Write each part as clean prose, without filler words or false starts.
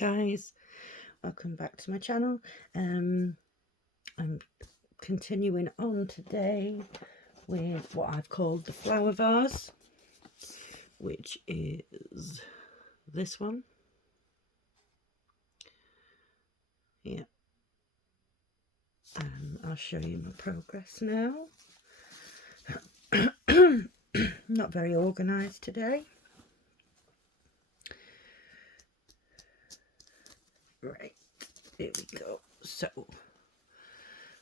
Guys, welcome back to my channel. I'm continuing on today with what I've called the flower vase, which is this one. Yeah. I'll show you my progress now. Not very organised today. Right, here we go. So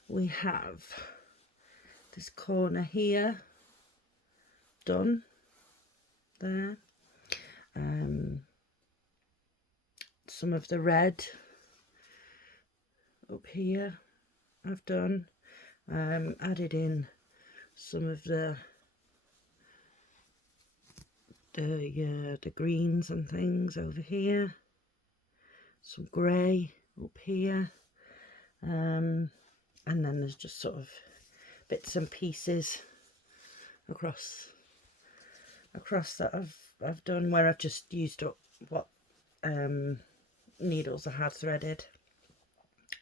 we have this corner here done there. Some of the red up here I've done. Added in some of the greens and things over here, some grey up here, and then there's just sort of bits and pieces across that I've done where I've just used up what needles I had threaded.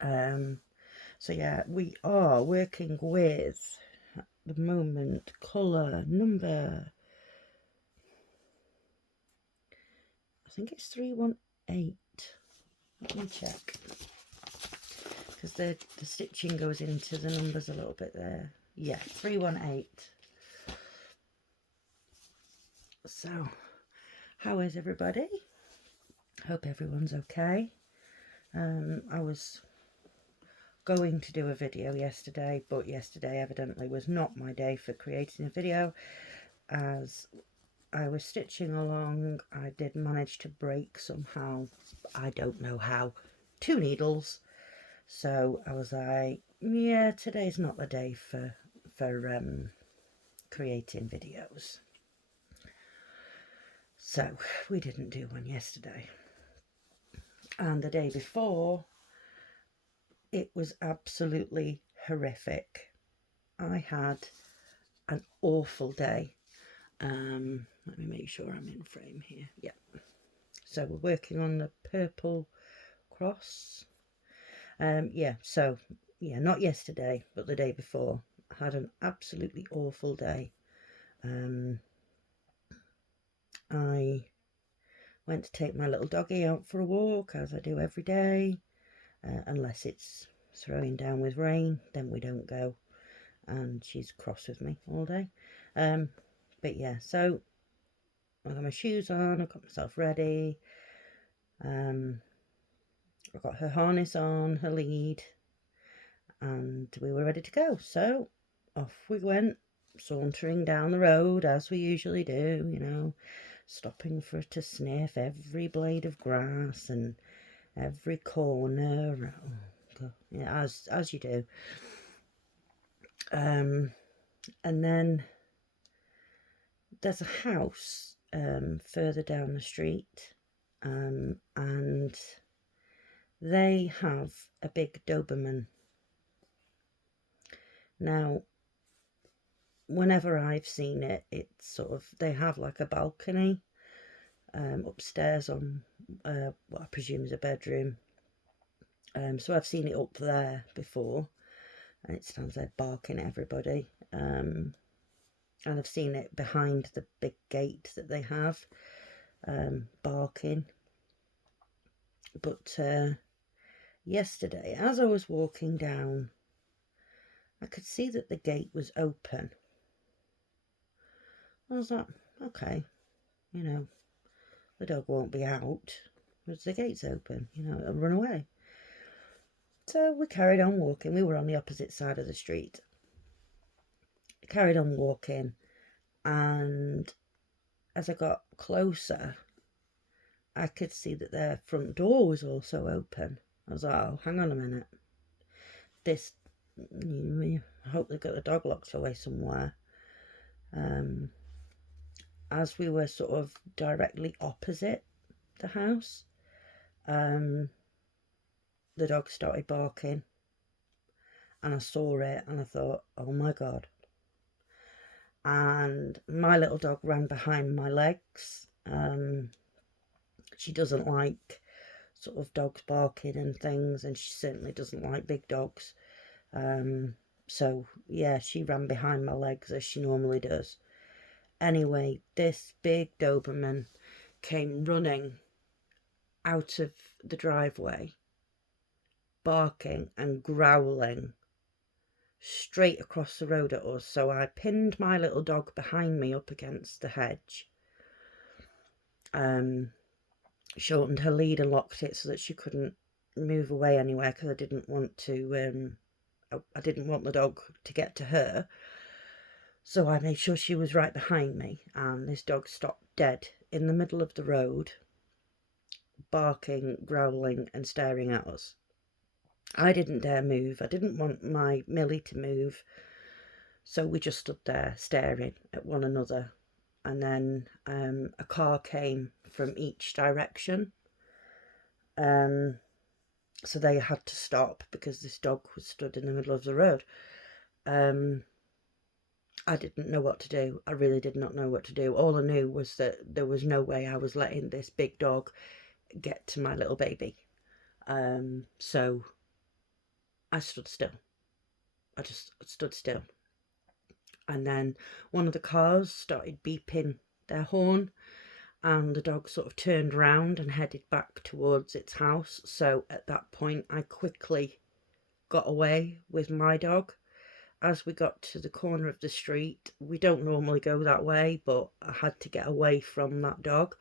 So yeah, we are working with, at the moment, colour number, I think it's 318. Let me check, because the stitching goes into the numbers a little bit there. Yeah, 318. So how is everybody? Hope everyone's okay. I was going to do a video yesterday, but yesterday evidently was not my day for creating a video. As I was stitching along, I did manage to break somehow, I don't know how, 2 needles. So I was like, yeah, today's not the day for creating videos. So we didn't do one yesterday. And the day before, it was absolutely horrific. I had an awful day. Let me make sure I'm in frame here. Yeah. So we're working on the purple cross. Yeah, so yeah, not yesterday, but the day before. I had an absolutely awful day. I went to take my little doggy out for a walk, as I do every day, unless it's throwing down with rain, then we don't go, and she's cross with me all day. But yeah, so I got my shoes on, I got myself ready, I got her harness on, her lead, and we were ready to go. So off we went, sauntering down the road as we usually do, you know, stopping for to sniff every blade of grass and every corner. Oh, yeah, as you do. And then there's a house further down the street, and they have a big Doberman. Now, whenever I've seen it, it's sort of, they have like a balcony upstairs on what I presume is a bedroom. So I've seen it up there before, and it stands there barking at everybody. And I've seen it behind the big gate that they have, barking. But yesterday, as I was walking down, I could see that the gate was open. I was like, okay, you know, the dog won't be out because the gate's open, you know, it'll run away. So we carried on walking. We were on the opposite side of the street. Carried on walking, and as I got closer, I could see that their front door was also open. I was like, oh, hang on a minute. This, I hope they've got the dog locked away somewhere. As we were sort of directly opposite the house, the dog started barking, and I saw it, and I thought, oh my God. And my little dog ran behind my legs. She doesn't like sort of dogs barking and things, and she certainly doesn't like big dogs. So yeah, she ran behind my legs as she normally does. Anyway, this big Doberman came running out of the driveway, barking and growling straight across the road at us. So I pinned my little dog behind me up against the hedge, shortened her lead and locked it so that she couldn't move away anywhere, because I didn't want to I didn't want the dog to get to her. So I made sure she was right behind me, and this dog stopped dead in the middle of the road, barking, growling and staring at us. I didn't dare move. I didn't want my Millie to move, so we just stood there staring at one another. And then a car came from each direction, so they had to stop because this dog was stood in the middle of the road. I didn't know what to do. I really did not know what to do. All I knew was that there was no way I was letting this big dog get to my little baby. So I stood still. I just stood still. And then one of the cars started beeping their horn, and the dog sort of turned round and headed back towards its house. So at that point, I quickly got away with my dog. As we got to the corner of the street, we don't normally go that way, but I had to get away from that dog.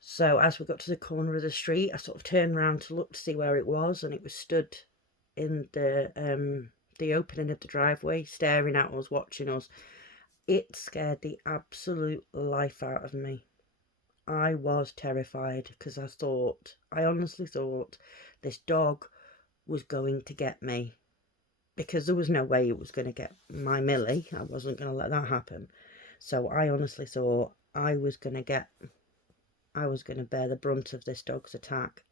So as we got to the corner of the street, I sort of turned around to look to see where it was, and it was stood in the opening of the driveway, staring at us, watching us. It scared the absolute life out of me. I was terrified because I honestly thought this dog was going to get me, because there was no way it was going to get my Millie. I wasn't going to let that happen. So I honestly thought I was going to bear the brunt of this dog's attack.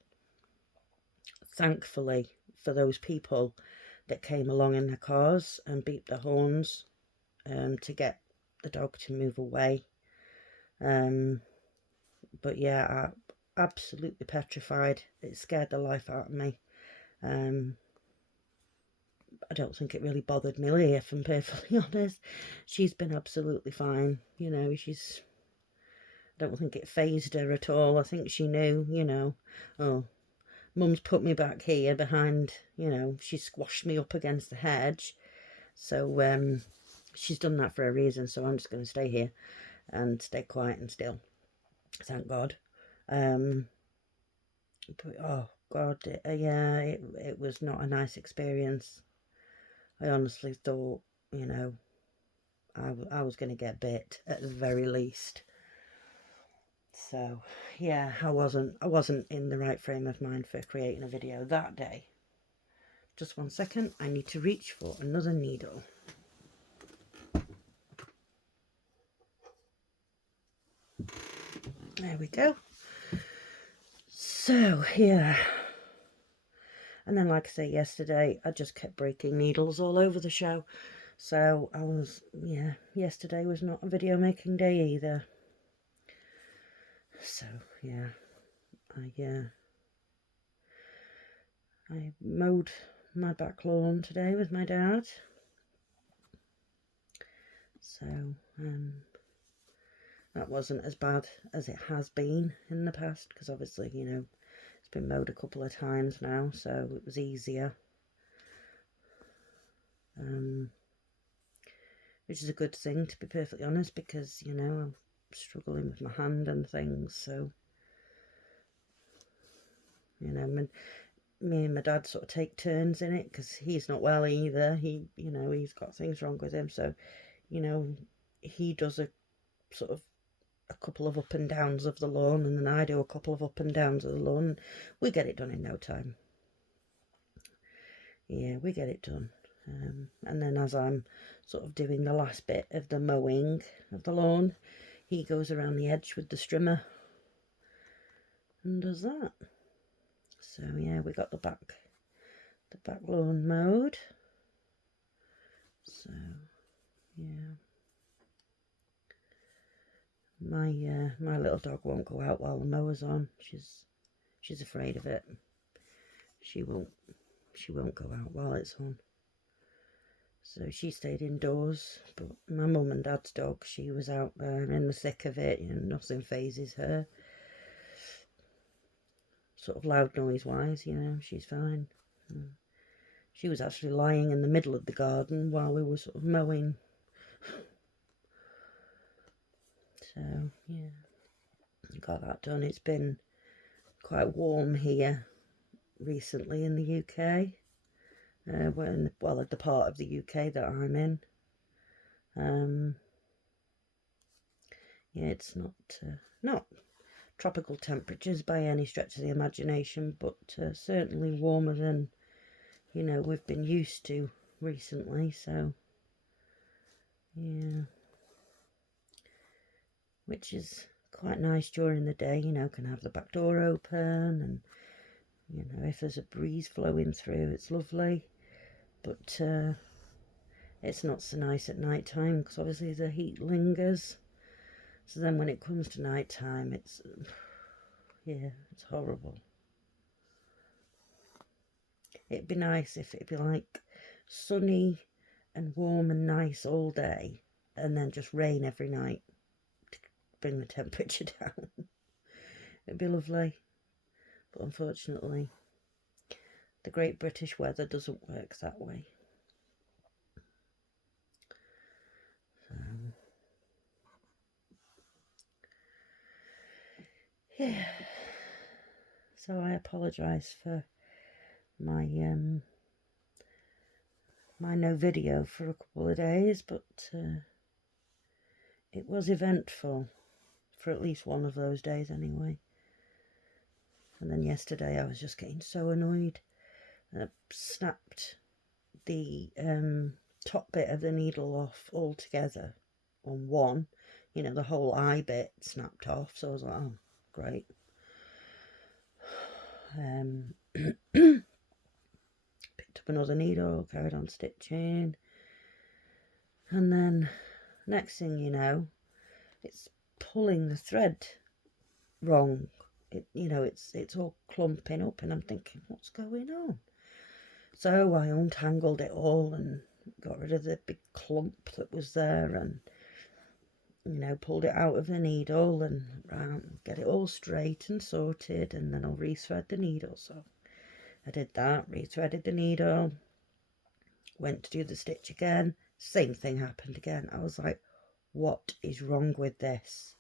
Thankfully, for those people that came along in their cars and beeped their horns to get the dog to move away. But yeah, absolutely petrified. It scared the life out of me. I don't think it really bothered Millie, if I'm perfectly honest. She's been absolutely fine. You know, I don't think it phased her at all. I think she knew, oh, Mum's put me back here behind, she squashed me up against the hedge. So she's done that for a reason, so I'm just going to stay here and stay quiet and still. Thank God. But, oh God, yeah, it was not a nice experience. I honestly thought, I was going to get bit at the very least. So yeah, I wasn't in the right frame of mind for creating a video that day. Just 1 second, I need to reach for another needle. There we go. So yeah, and then like I say, yesterday I just kept breaking needles all over the show. So yesterday was not a video making day either. So yeah, I mowed my back lawn today with my dad. So that wasn't as bad as it has been in the past, because obviously, it's been mowed a couple of times now, so it was easier. Which is a good thing, to be perfectly honest, because, I'm struggling with my hand and things, so, me and my dad sort of take turns in it, because he's not well either. He's got things wrong with him, so, he does a couple of up and downs of the lawn, and then I do a couple of up and downs of the lawn. We get it done in no time. Yeah, we get it done. And then as I'm sort of doing the last bit of the mowing of the lawn, he goes around the edge with the strimmer and does that. So yeah, we got the back lawn mowed. So yeah, my little dog won't go out while the mower's on. She's She's afraid of it. She won't go out while it's on. So she stayed indoors. But my mum and dad's dog, she was out there in the thick of it, and nothing phases her. Sort of loud noise wise, she's fine. She was actually lying in the middle of the garden while we were sort of mowing. So yeah, got that done. It's been quite warm here recently in the UK. Well, at the part of the UK that I'm in. Yeah, it's not tropical temperatures by any stretch of the imagination, but certainly warmer than we've been used to recently. So yeah, which is quite nice during the day. Can have the back door open, and if there's a breeze flowing through, it's lovely. But it's not so nice at night time, because obviously the heat lingers. So then when it comes to night time, it's horrible. It'd be nice if it'd be like sunny and warm and nice all day, and then just rain every night to bring the temperature down. It'd be lovely. But unfortunately, the Great British weather doesn't work that way. Yeah. So I apologise for my my no video for a couple of days, but it was eventful for at least one of those days anyway. And then yesterday I was just getting so annoyed, and I snapped the top bit of the needle off altogether on one. The whole eye bit snapped off, so I was like, oh, great. Picked up another needle, carried on stitching, and then next thing you know, it's pulling the thread wrong. It's all clumping up, and I'm thinking, what's going on? So I untangled it all and got rid of the big clump that was there, and pulled it out of the needle and get it all straight and sorted, and then I'll rethread the needle. So I did that, rethreaded the needle, went to do the stitch again, same thing happened again. I was like, what is wrong with this?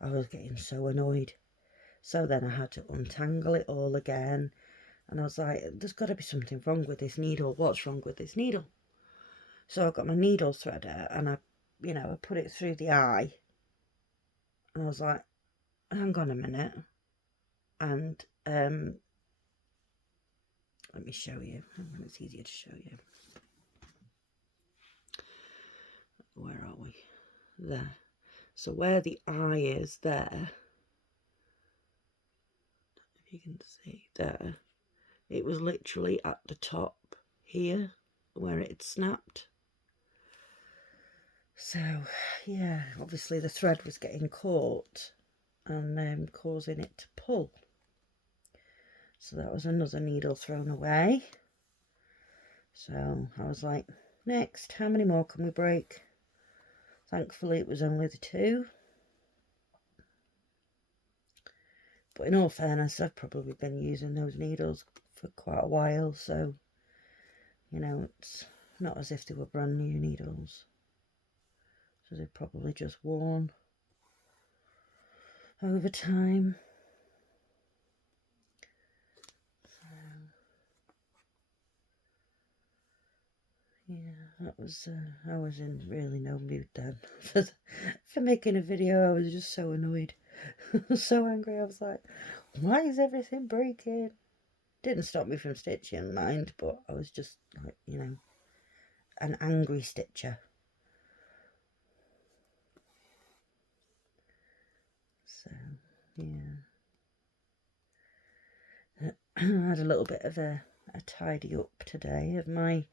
I was getting so annoyed. So then I had to untangle it all again, and I was like, there's got to be something wrong with this needle. What's wrong with this needle? So I got my needle threader, and I put it through the eye, and I was like, hang on a minute, and let me show you. It's easier to show you. Where are we? There. So where the eye is there, if you can see there, it was literally at the top here where it snapped. So yeah, obviously the thread was getting caught and causing it to pull. So that was another needle thrown away. So I was like, next, how many more can we break? Thankfully it was only the 2. But in all fairness, I've probably been using those needles for quite a while, so it's not as if they were brand new needles. So they've probably just worn over time. Yeah, that was, I was in really no mood then for making a video. I was just so annoyed, so angry. I was like, why is everything breaking? Didn't stop me from stitching, mind, but I was just like, an angry stitcher. So, yeah. I had a little bit of a tidy up today of my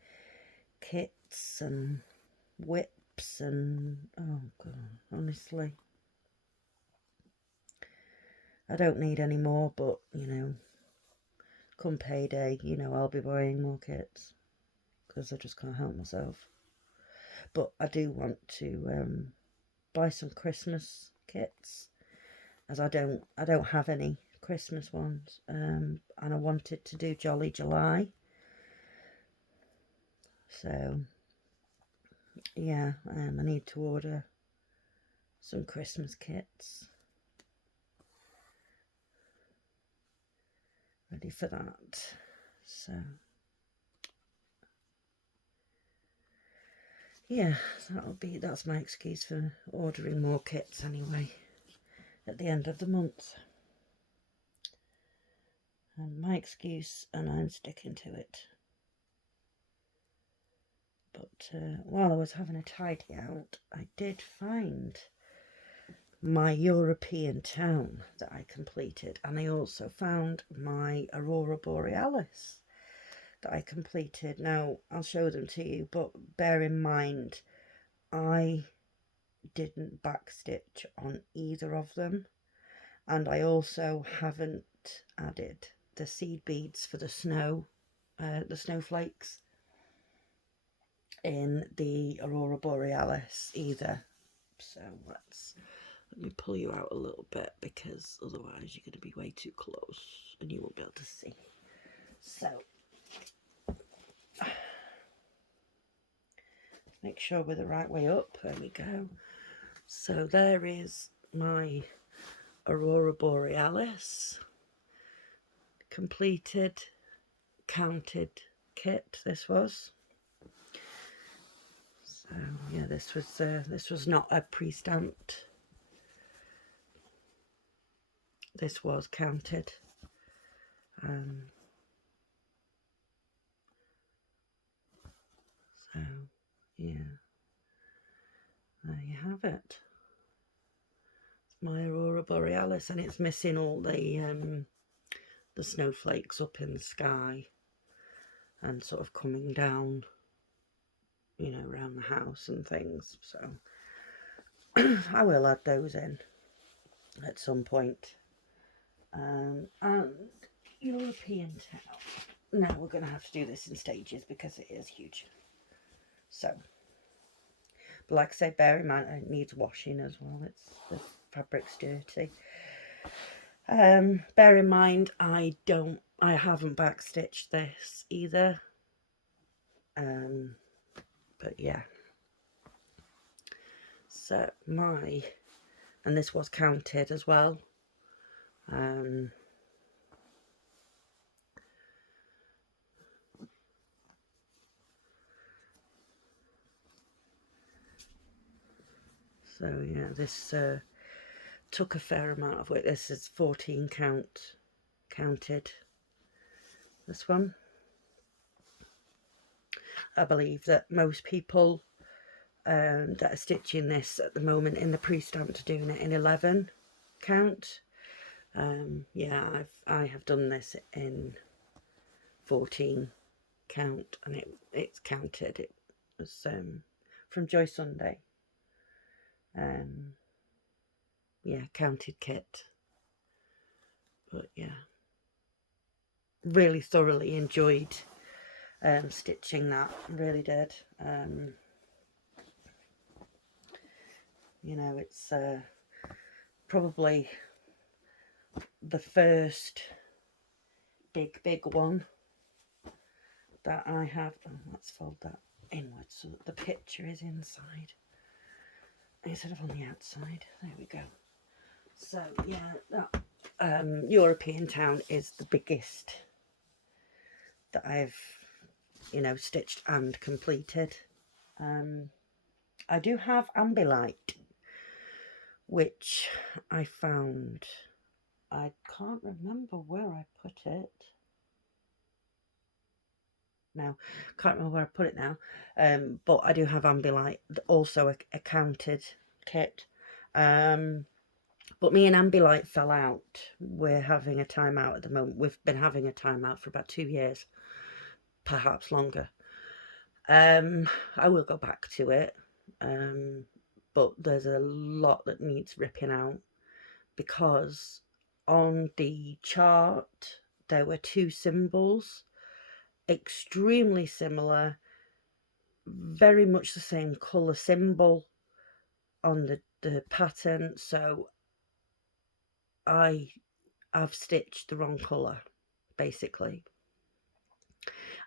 kits and whips, and oh god, honestly, I don't need any more, but, you know, come payday, you know, I'll be buying more kits because I just can't help myself. But I do want to buy some Christmas kits, as I don't have any Christmas ones, and I wanted to do Jolly July. So yeah, I need to order some Christmas kits. Ready for that. So yeah, that's my excuse for ordering more kits anyway at the end of the month. And my excuse, and I'm sticking to it. But while I was having a tidy out, I did find my European town that I completed, and I also found my Aurora Borealis that I completed. Now I'll show them to you, but bear in mind I didn't backstitch on either of them, and I also haven't added the seed beads for the snowflakes in the Aurora Borealis either. So let me pull you out a little bit, because otherwise you're going to be way too close and you won't be able to see. So make sure we're the right way up. There we go. So there is my Aurora Borealis completed, counted kit. This was. So yeah, this was not a pre-stamped. This was counted. So yeah, there you have it. It's my Aurora Borealis, and it's missing all the snowflakes up in the sky and sort of coming down, you know, around the house and things. So I will add those in at some point. And European town. Now we're going to have to do this in stages because it is huge. So, but like I say, bear in mind it needs washing as well. The fabric's dirty. Bear in mind I haven't backstitched this either. But yeah. So and this was counted as well. So yeah, this took a fair amount of weight. This is 14 counted. This one. I believe that most people that are stitching this at the moment in the pre-stamped are doing it in 11 count. Yeah, I have done this in 14 count, and it's counted. It was from Joy Sunday. Yeah, counted kit. But yeah, really thoroughly enjoyed stitching that. Really did. You know, it's probably the first big one that I have. Oh, let's fold that inwards so that the picture is inside instead of on the outside. There we go. So yeah, that European town is the biggest that I've, you know, stitched and completed. I do have Ambilight, which I found. I can't remember where I put it. No, can't remember where I put it now. But I do have Ambilight, also a counted kit. But me and Ambilight fell out. We're having a timeout at the moment. We've been having a timeout for about 2 years, perhaps longer. I will go back to it, but there's a lot that needs ripping out because on the chart there were two symbols, extremely similar, very much the same colour symbol on the pattern, so I've stitched the wrong colour, basically.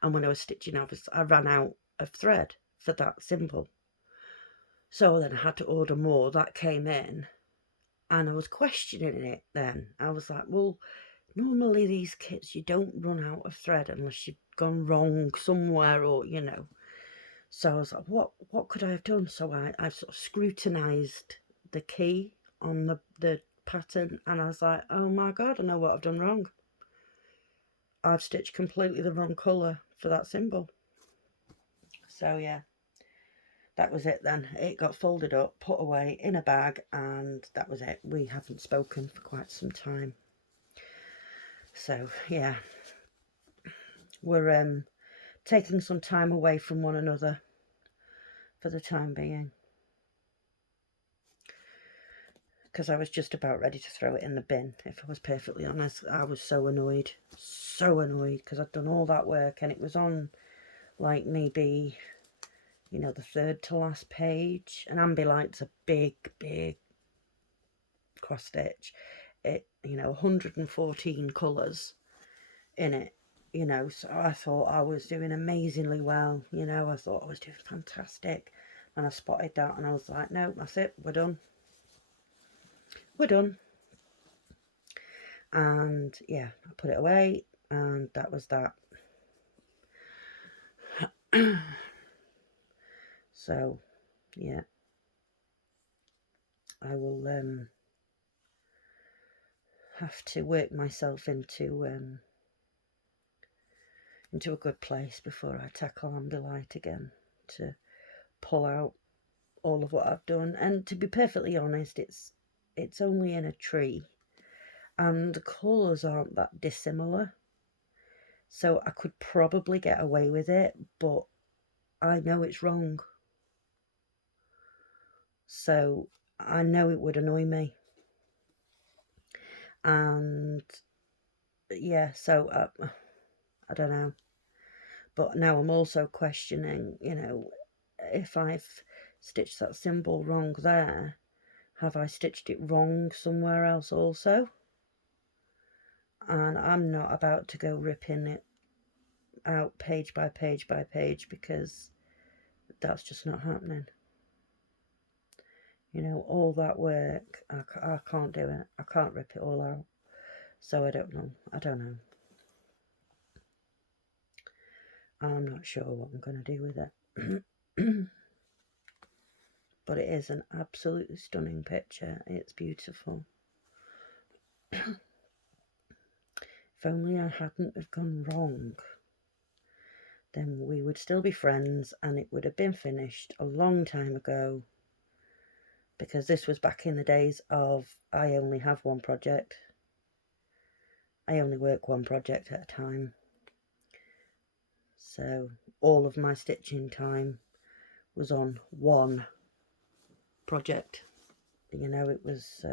And when I was stitching, I ran out of thread for that symbol. So then I had to order more. That came in, and I was questioning it then. I was like, well, normally these kits, you don't run out of thread unless you've gone wrong somewhere, or, you know. So I was like, what could I have done? So I sort of scrutinised the key on the pattern, and I was like, oh my God, I know what I've done wrong. I've stitched completely the wrong colour for that symbol. So yeah, that was it then. It got folded up, put away in a bag, and that was it. We haven't spoken for quite some time. So yeah, we're taking some time away from one another for the time being, because I was just about ready to throw it in the bin, if I was perfectly honest. I was so annoyed, because I'd done all that work and it was on like maybe, you know, the third to last page. And Ambiline's a big cross stitch. It, you know, 114 colours in it, you know, so I thought I was doing amazingly well, you know, I thought I was doing fantastic. And I spotted that and I was like, no, that's it, we're done. We're done. And yeah, I put it away, and that was that. So yeah, I will have to work myself into a good place before I tackle Ambilight again, to pull out all of what I've done. And to be perfectly honest, it's only in a tree, and the colours aren't that dissimilar, so I could probably get away with it, but I know it's wrong, so I know it would annoy me. And yeah, so I don't know. But now I'm also questioning, you know, if I've stitched that symbol wrong there, have I stitched it wrong somewhere else also? And I'm not about to go ripping it out page by page by page, because that's just not happening. You know, all that work, I can't do it. I can't rip it all out. So I don't know. I'm not sure what I'm going to do with it. But it is an absolutely stunning picture. It's beautiful. If only I hadn't have gone wrong, then we would still be friends and it would have been finished a long time ago, because this was back in the days of I only have one project. I only work one project at a time. So all of my stitching time was on one project. You know, it was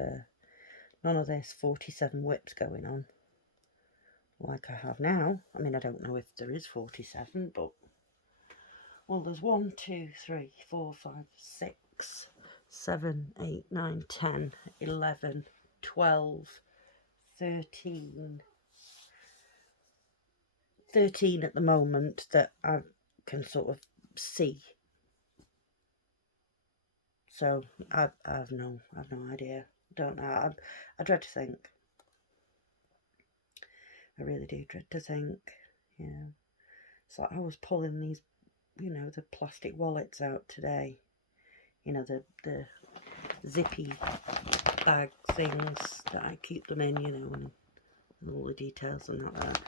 none of this 47 whips going on like I have now. I mean, I don't know if there is 47, but well, there's 1, 2, 3, 4, 5, 6, 7, 8, 9, 10, 11, 12, 13 at the moment that I can sort of see. So I've no idea. Don't know. I dread to think. I really do dread to think. You know, it's like I was pulling these, you know, the plastic wallets out today. You know, the zippy bag things that I keep them in, you know, and all the details and that.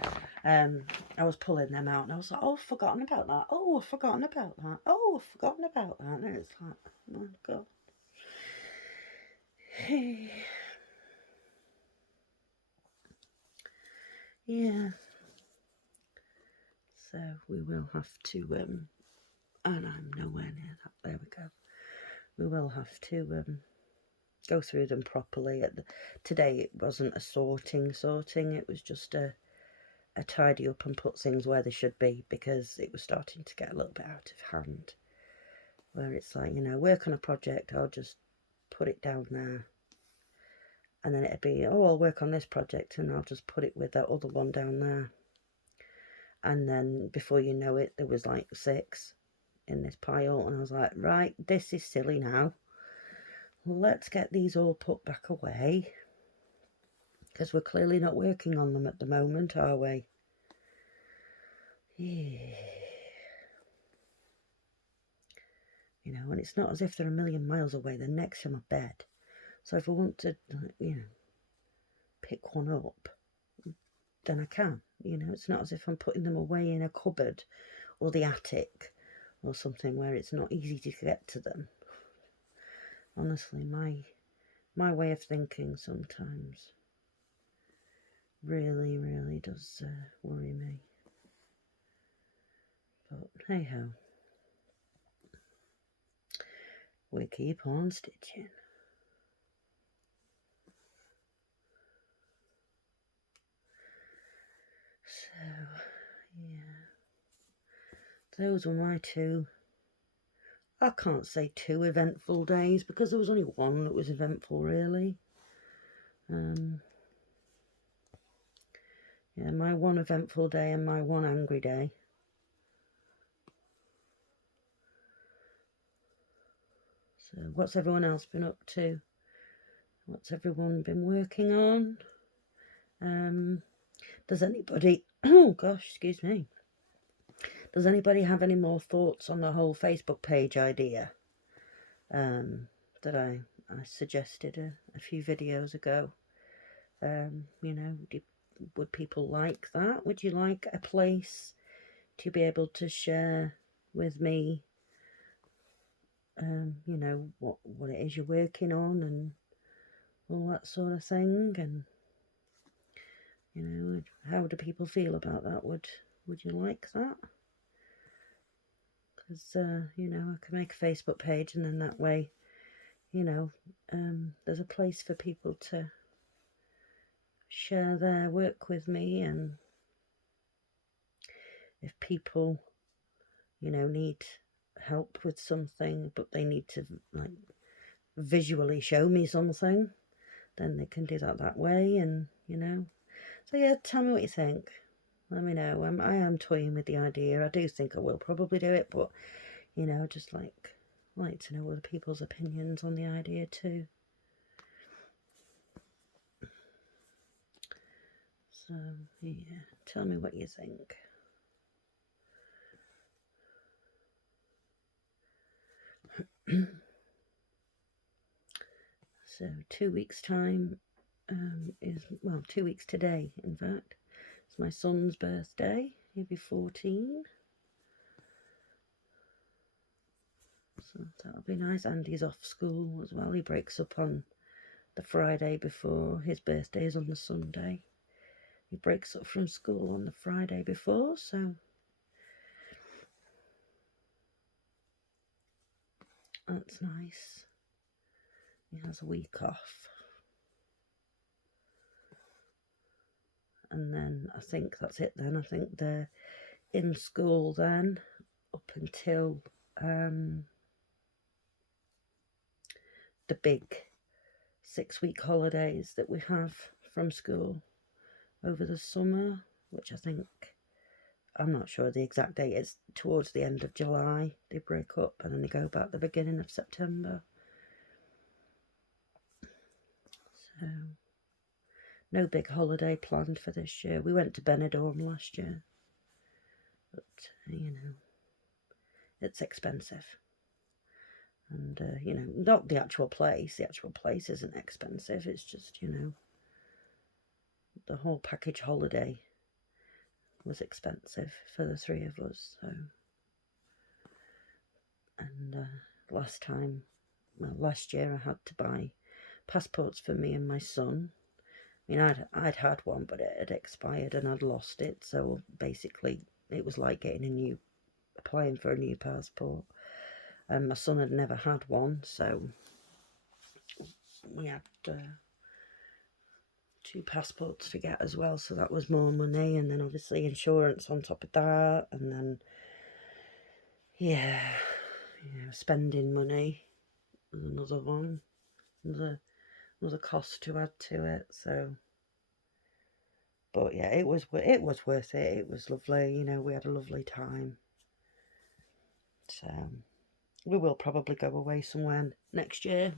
I was pulling them out and I was like, oh, I've forgotten about that. Oh, I've forgotten about that. Oh, I've forgotten about that. And it's like, oh my God. Yeah. So we will have to, and I'm nowhere near that. There we go. We will have to go through them properly. Today it wasn't a sorting, it was just a tidy up and put things where they should be, because it was starting to get a little bit out of hand, where it's like, you know, work on a project, I'll just put it down there, and then it'd be, oh, I'll work on this project and I'll just put it with that other one down there, and then before you know it, there was like 6 in this pile, and I was like, right, this is silly now, let's get these all put back away, because we're clearly not working on them at the moment, are we? Yeah. You know, and it's not as if they're a million miles away, they're next to my bed. So if I want to, you know, pick one up, then I can. You know, it's not as if I'm putting them away in a cupboard or the attic or something where it's not easy to get to them. Honestly, my way of thinking sometimes really, really does worry me. But hey ho, we keep on stitching. So, yeah, those were my 2, I can't say 2 eventful days, because there was only one that was eventful, really. Yeah, my one eventful day and my one angry day. So what's everyone else been up to? What's everyone been working on? Does anybody, oh gosh, excuse me. Does anybody have any more thoughts on the whole Facebook page idea that I suggested a few videos ago? You know, would people like that? Would you like a place to be able to share with me, you know, what it is you're working on and all that sort of thing? And, you know, how do people feel about that? Would you like that? Because, you know, I can make a Facebook page, and then that way, you know, there's a place for people to share their work with me, and if people, you know, need help with something, but they need to, like, visually show me something, then they can do that way, and, you know. So, yeah, tell me what you think. Let me know. I am toying with the idea. I do think I will probably do it, but, you know, just like to know other people's opinions on the idea too. So, yeah, tell me what you think. So 2 weeks time is, well, 2 weeks today, in fact. It's my son's birthday. He'll be 14. So that'll be nice. Andy's off school as well. He breaks up on the Friday before. His birthday is on the Sunday. He breaks up from school on the Friday before, so that's nice. He has a week off. And then I think that's it then. I think they're in school then up until the big 6-week holidays that we have from school over the summer, which I think, I'm not sure the exact date, it's towards the end of July they break up, and then they go back the beginning of September. So no big holiday planned for this year. We went to Benidorm last year, but you know, it's expensive. And, you know, not the actual place. The actual place isn't expensive. It's just, you know, the whole package holiday was expensive for the 3 of us. So, and last year I had to buy passports for me and my son. I mean, I'd had one, but it had expired and I'd lost it. So basically, it was like applying for a new passport. And my son had never had one, so we had 2 passports to get as well, so that was more money, and then obviously insurance on top of that, and then yeah, spending money was another one, another cost to add to it. So, but yeah, it was worth it. It was lovely, you know, we had a lovely time. So we will probably go away somewhere next year.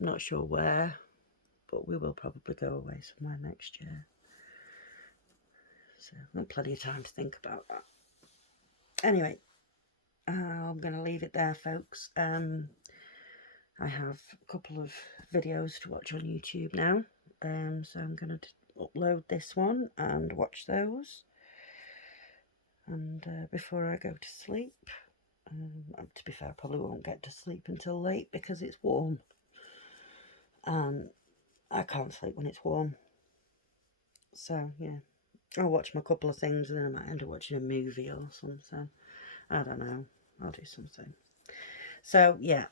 I'm not sure where, but we will probably go away somewhere next year. So I've got plenty of time to think about that. Anyway, I'm going to leave it there, folks. I have a couple of videos to watch on YouTube now, so I'm going to upload this one and watch those. And before I go to sleep, to be fair, I probably won't get to sleep until late because it's warm. I can't sleep when it's warm. So yeah, I'll watch my couple of things and then I might end up watching a movie or something. I don't know. I'll do something. So yeah,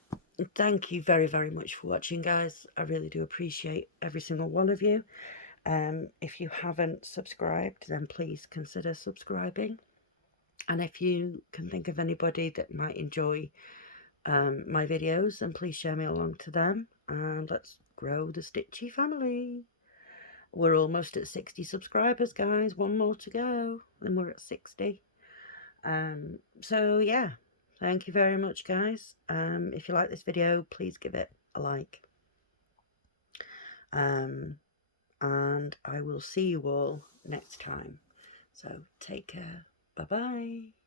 thank you very, very much for watching, guys. I really do appreciate every single one of you. If you haven't subscribed, then please consider subscribing. And if you can think of anybody that might enjoy my videos, then please share me along to them. And let's grow the Stitchy family. We're almost at 60 subscribers, guys. One more to go, then we're at 60. So yeah, thank you very much, guys. If you like this video, please give it a like. And I will see you all next time. So take care. Bye-bye.